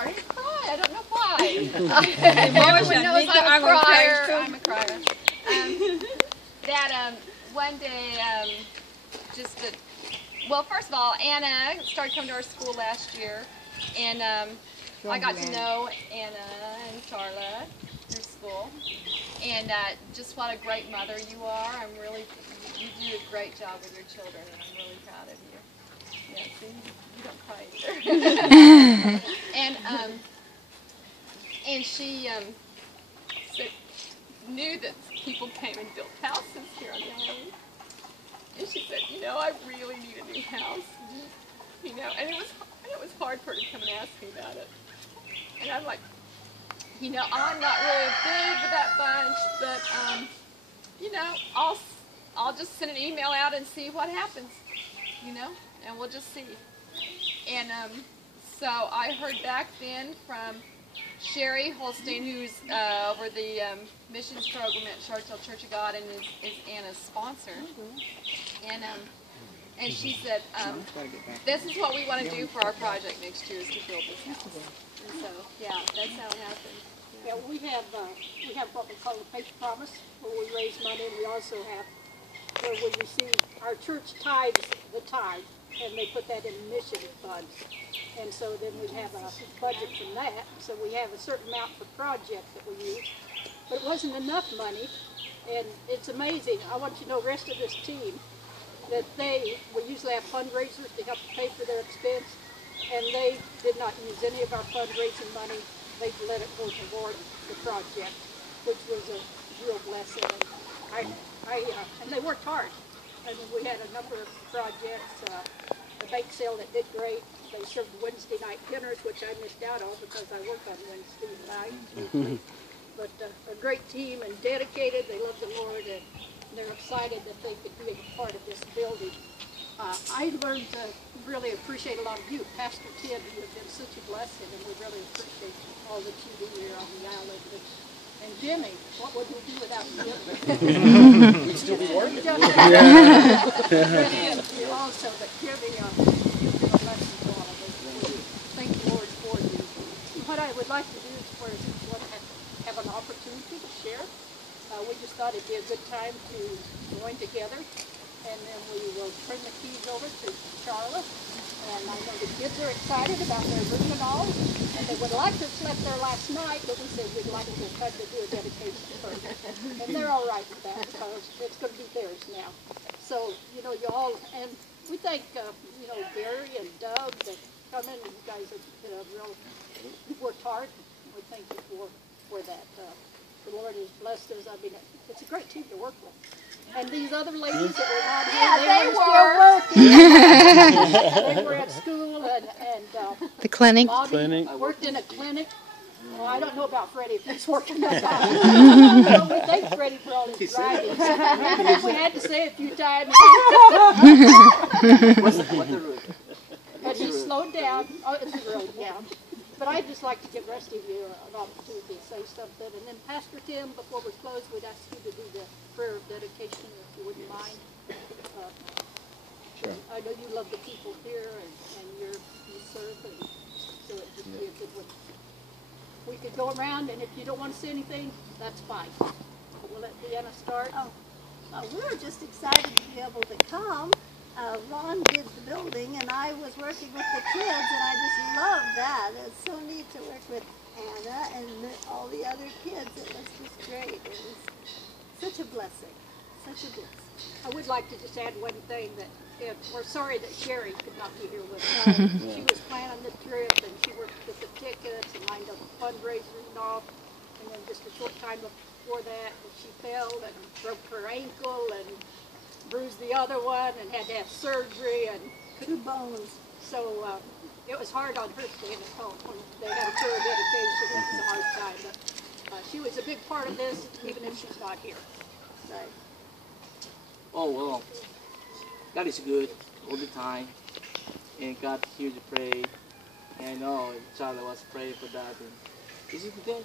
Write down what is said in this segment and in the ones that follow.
starting to cry. I don't know why. Everyone knows I'm a crier. I'm a crier. One day, well, first of all, Anna started coming to our school last year, and I got to know Anna and Charla, your school, and just what a great mother you are. You do a great job with your children, and I'm really proud of you. Yeah, see, you don't cry either. and she knew that people came and built houses here on the island. And she said, I really need a new house. And it was hard for her to come and ask me about it. And I'm like, I'm not really big with that bunch, but I'll just send an email out and see what happens, and we'll just see. And so I heard back then from Sherry Holstein, who's over the missions program at Charlottesville Church of God and is Anna's sponsor. And she said, this is what we want to do for our project next year, is to build this house. And so, yeah, that's how it happened. Yeah, we have what we call a faith promise, where we raise money, and we also have where we receive, our church tithes the tithe, and they put that in mission funds. And so then we have a budget from that, so we have a certain amount for projects that we use. But it wasn't enough money, and it's amazing. I want you to know, the rest of this team, that we usually have fundraisers to help pay for their expense, and they did not use any of our fundraising money. They let it go toward the project, which was a real blessing. And they worked hard. I mean, we had a number of projects, the bake sale that did great. They served Wednesday night dinners, which I missed out on because I work on Wednesday night. But a great team and dedicated. They love the Lord, and they're excited that they could be a part of this building. I learned to really appreciate a lot of you. Pastor Tim, you have been such a blessing, and we really appreciate all that you do here on the island. And Jimmy, what would we do without Jimmy? We'd still be working. Also, but Jimmy, you've been a blessing to all of us. Thank the Lord for you. What I would like to do is for everyone to have an opportunity to share. We just thought it'd be a good time to join together, and then we will turn the keys over to Charla. And I know the kids are excited about their room and all, and they would like to have slept there last night, but we said we'd like to try to do a dedication first. And they're all right with that, because it's going to be theirs now. So, you all, and we thank, Gary and Doug that come in, and you guys have worked hard. We thank you for that. The Lord has blessed us. I mean, it's a great team to work with. And these other ladies that were not here, they were at school and the clinic. Bobby worked in a clinic. Well, I don't know about Freddie if he's working that time. We thank Freddie for all his writings. We had to say a few times. What's the route? But he slowed down. Oh, it's the road, yeah. But I'd just like to give the rest of you an opportunity to say something. And then Pastor Tim, before we close, we'd ask you to do the prayer of dedication, if you wouldn't mind. Sure. I know you love the people here, and you serve, and so it'd just be a good one. We could go around, and if you don't want to say anything, that's fine. But we'll let Deanna start. We were just excited to be able to come. Ron did the building, and I was working with the kids, and I just loved that. It's so neat to work with Anna and all the other kids. It was just great. It was such a blessing. Such a blessing. I would like to just add one thing, that we're sorry that Sherry could not be here with us. She was planning the trip, and she worked with the tickets and lined up the fundraisers and all. And then just a short time before that, she fell and broke her ankle and bruised the other one and had to have surgery and 2 bones. So it was hard on her staying at home when they had a prayer dedication. It was a hard time, but she was a big part of this, even if she's not here. So. Oh, well, God is good all the time, and God hears you pray. And I know Charlie was praying for that. And is it good?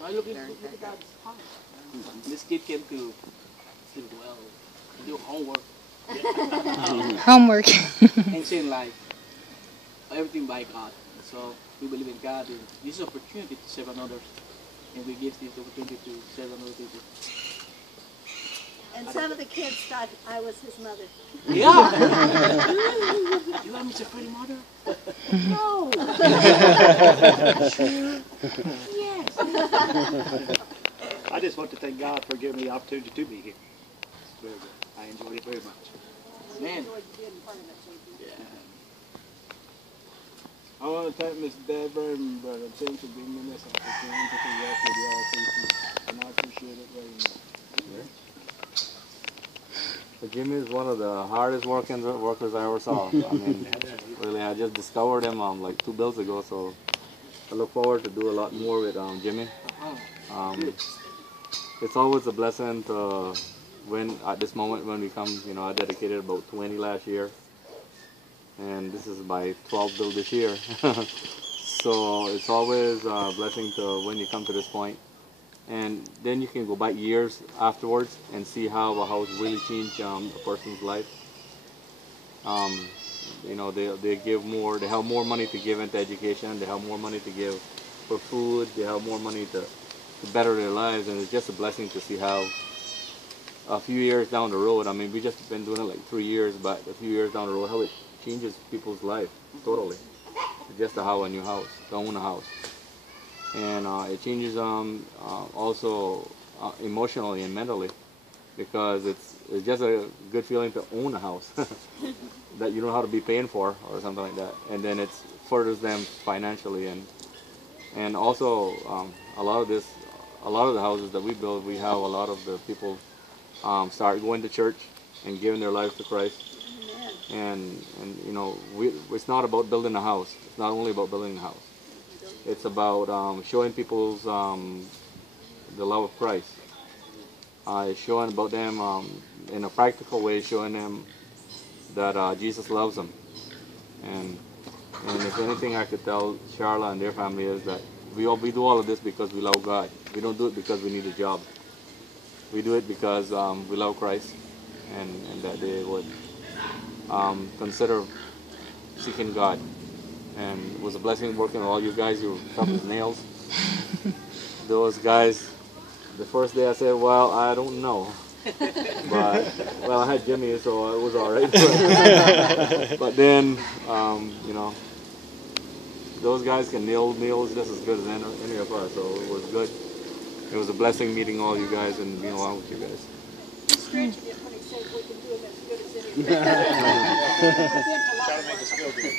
Look at that. This kid came to sleep well, do homework. Homework. And saying like, everything by God. So we believe in God, and this is an opportunity to serve others, and we give this opportunity to serve other people. And some of the kids thought I was his mother. Yeah. You are Mr. Freddie's mother? No. Yes. I just want to thank God for giving me the opportunity to be here. It's very good. I enjoyed it very much. Man. Yeah. I want to thank Mr. Dever and Brother Tim for giving me this opportunity to work with you all people, and I appreciate it very much. So Jimmy is one of the hardest workers I ever saw. I mean, really, I just discovered him like 2 bills ago, so I look forward to do a lot more with Jimmy. It's always a blessing to at this moment when we come, you know, I dedicated about 20 last year, and this is my 12th bill this year. So it's always a blessing to when you come to this point. And then you can go back years afterwards and see how a house really changed a person's life. You know, they give more, they have more money to give into education, they have more money to give for food, they have more money to better their lives, and it's just a blessing to see how a few years down the road, I mean, we just been doing it like 3 years, but a few years down the road, how it changes people's life totally. Just to have a new house, to own a house. And it changes also emotionally and mentally, because it's just a good feeling to own a house that you don't have to be paying for or something like that, and then it furthers them financially, and also a lot of the houses that we build, we have a lot of the people start going to church and giving their life to Christ. And you know, it's not about building a house. It's not only about building a house. It's about showing people's the love of Christ. Showing about them in a practical way, showing them that Jesus loves them. And if anything I could tell Charla and their family is that we do all of this because we love God. We don't do it because we need a job. We do it because we love Christ, and that they would consider seeking God. And it was a blessing working with all you guys. You were tough as nails. Those guys, the first day I said, well, I don't know. But, well, I had Jimmy, so it was all right. But then, you know, those guys can nail nails just as good as any of us, so it was good. It was a blessing meeting all you guys and being along with you guys. Stretching it when he says we can do them as good as anyone. Try to make us feel good.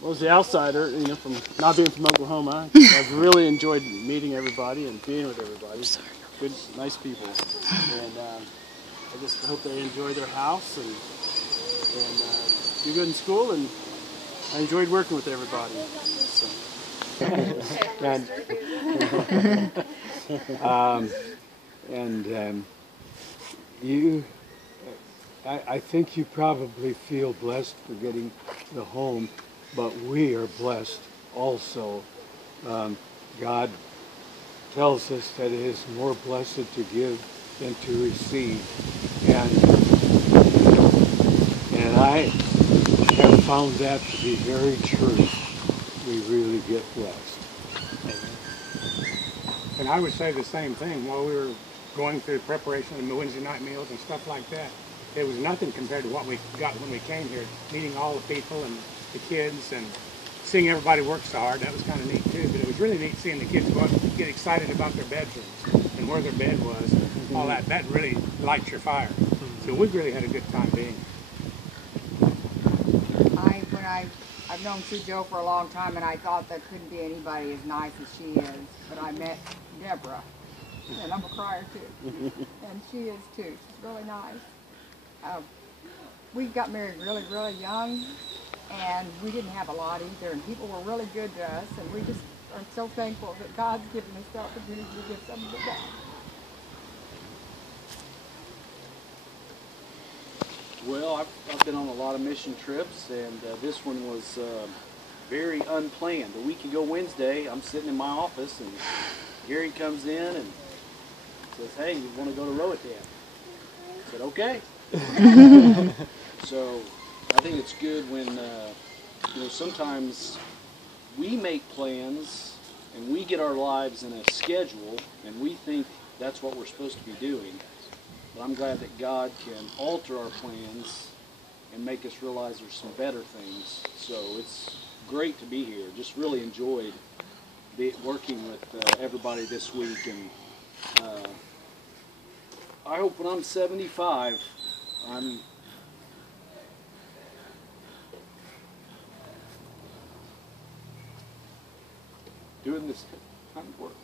Well, as the outsider, you know, from not being from Oklahoma, I've really enjoyed meeting everybody and being with everybody. Good, nice people, and I just hope they enjoy their house and do good in school. And I enjoyed working with everybody. So. I think you probably feel blessed for getting the home, but we are blessed also. God tells us that it is more blessed to give than to receive. And I have found that to be very true. We really get blessed. And I would say the same thing while we were going through the preparation of the Wednesday night meals and stuff like that. It was nothing compared to what we got when we came here, meeting all the people and the kids and seeing everybody work so hard. That was kind of neat too, but it was really neat seeing the kids go up, get excited about their bedrooms and where their bed was and all that. That really lights your fire. So we really had a good time being here. I've known Sue Jo for a long time, and I thought there couldn't be anybody as nice as she is. But I met Deborah, and I'm a crier too, and she is too. She's really nice. We got married really, really young, and we didn't have a lot either, and people were really good to us, and we just are so thankful that God's given us the opportunity to give some of it back. Well, I've been on a lot of mission trips, and this one was very unplanned. A week ago Wednesday, I'm sitting in my office, and Gary comes in and says, hey, you want to go to Roatan? I said, okay. So I think it's good when, sometimes we make plans and we get our lives in a schedule and we think that's what we're supposed to be doing. But I'm glad that God can alter our plans and make us realize there's some better things. So it's great to be here. Just really enjoyed working with everybody this week, and I hope when I'm 75, I'm doing this kind of work.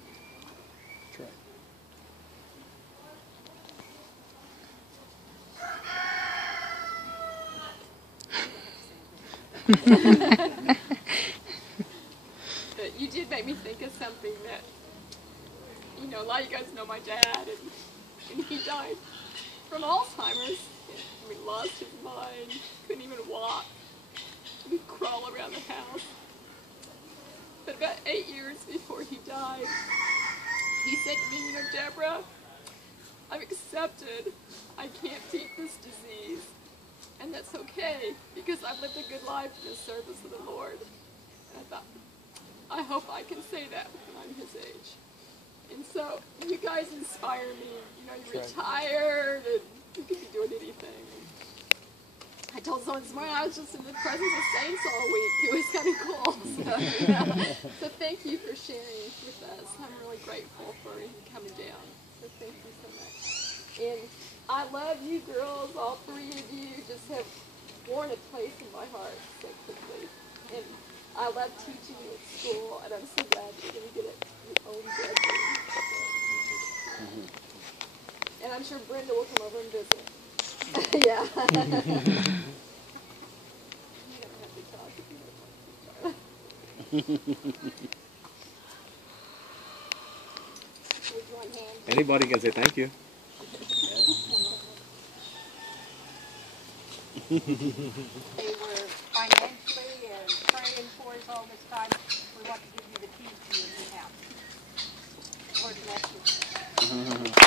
That's right. But you did make me think of something that, a lot of you guys know my dad, and he died from Alzheimer's. He lost his mind, couldn't even walk. He'd crawl around the house. But about 8 years before he died, he said to me, Deborah, I've accepted I can't beat this disease. And that's okay, because I've lived a good life in the service of the Lord. And I thought, I hope I can say that when I'm his age. And so, you guys inspire me. You're retired, and you could be doing anything. I told someone this morning I was just in the presence of saints all week. It was kind of cool. So thank you for sharing with us. I'm really grateful for you coming down. So thank you so much. And I love you girls. All three of you just have worn a place in my heart so quickly. And I love teaching you at school, and I'm so glad you're going to get your own bedroom. And I'm sure Brenda will come over and visit. Yeah. You don't have to talk if you don't want to. Anybody can say thank you. They were financially and praying for us all this time. We want to give you the keys to your new house. Lord bless you.